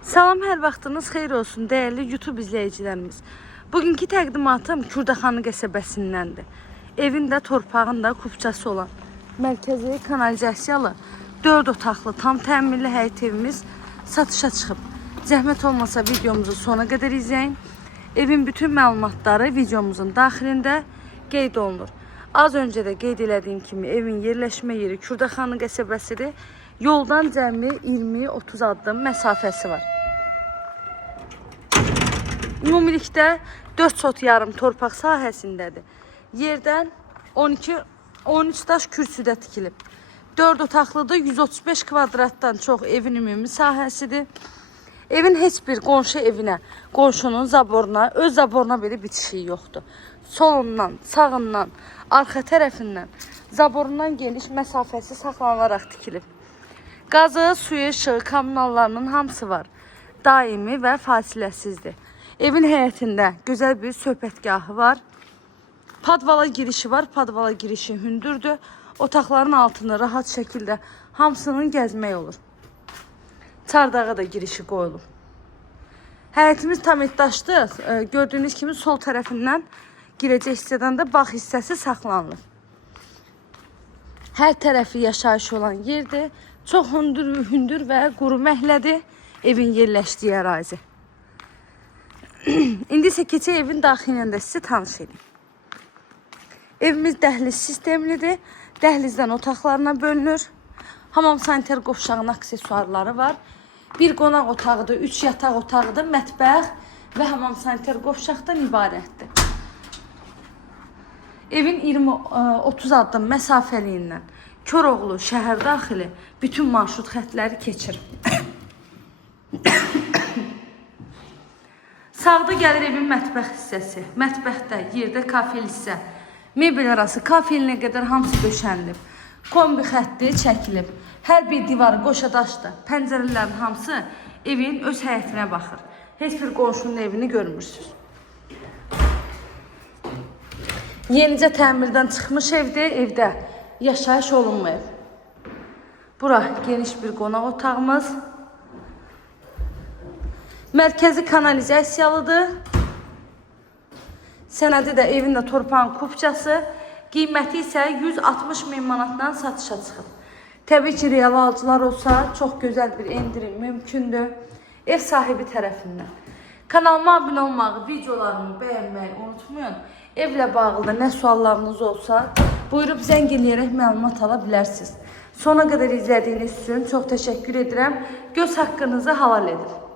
Salam, hər vaxtınız xeyir olsun dəyərli YouTube izləyicilərimiz. Bugünkü təqdimatım Kürdaxanı qəsəbəsindəndir. Evində, torpağında kupçası olan mərkəzi kanalizasiyalı 4 otaqlı tam təmirli həyət evimiz satışa çıxıb. Zəhmət olmasa videomuzu sona qədər izləyin. Evin bütün məlumatları videomuzun daxilində qeyd olunur. Az öncə də qeyd elədiyim kimi evin yerləşmə yeri Kürdaxanı qəsəbəsidir. Yoldan cəmi 20-30 addım məsafəsi var. Ümumilikdə 4 sot yarım torpaq sahəsindədir. Yerdən 13 daş kürsüdə tikilib. 4 otaqlıdır, 135 kvadratdan çox evin ümumi sahəsidir. Evin heç bir qonşu evinə, qonşunun zaboruna, öz zaboruna belə bitişiyi yoxdur. Solundan, sağından, arxa tərəfindən, zaborundan geniş məsafəsi saxlanılaraq tikilib. Qazı, suyu, işığı, kommunallarının hamısı var. Daimi və fasiləsizdir. Evin həyətində gözəl bir söhbətgahı var. Padvala girişi var. Padvala girişi hündürdür. Otaqların altını rahat şəkildə hamısının gəzmək olur. Çardağa da girişi qoyulub. Həyətimiz tam etdaşdır. Gördüyünüz kimi sol tərəfindən girəcək hissədən də bağ hissəsi saxlanılır. Hər tərəfi yaşayış olan yerdir. Çox hündür və quru məhlədir evin yerləşdiyi ərazi. İndi isə keçək evin daxilində sizi tanış edeyim. Evimiz dəhliz sistemlidir. Dəhlizdən otaqlarına bölünür. Hamam sanitar qovşağının aksesuarları var. Bir qonaq otağıdır, 3 yataq otağıdır, mətbəx və hamam sanitar qovşaqdan ibarətdir. Evin 20-30 addım məsafəliyindən Koroğlu şəhər daxili bütün marşrut xətləri keçir. Sağda gəlir evin mətbəx hissəsi. Mətbəxdə yerdə kafel hissə. Mebel arası kafelinə qədər hamısı döşənilib. Kombi xətti çəkilib. Hər bir divarı qoşadaşdır. Pəncərələrin hamısı evin öz həyətinə baxır. Heç bir qonşunun evini görmürsünüz. Yenicə təmirdən çıxmış evdir. Evdə yaşayış olunmayıb. Bura geniş bir qonaq otağımız. Mərkəzi kanalizasiyalıdır. Sənədi də evin də torpağın kupçası. Qiyməti isə 160 min manatdan satışa çıxıb. Təbii ki, real alıcılar olsa çox gözəl bir endirim mümkündür. Ev sahibi tərəfindən. Kanalıma abunə olmağı, videolarımı bəyənməyi unutmayın. Evlə bağlı nə suallarınız olsa buyurub zəng eləyərək məlumat ala bilərsiniz. Sona qədər izlədiyiniz üçün çox təşəkkür edirəm. Göz haqqınızı halal edin.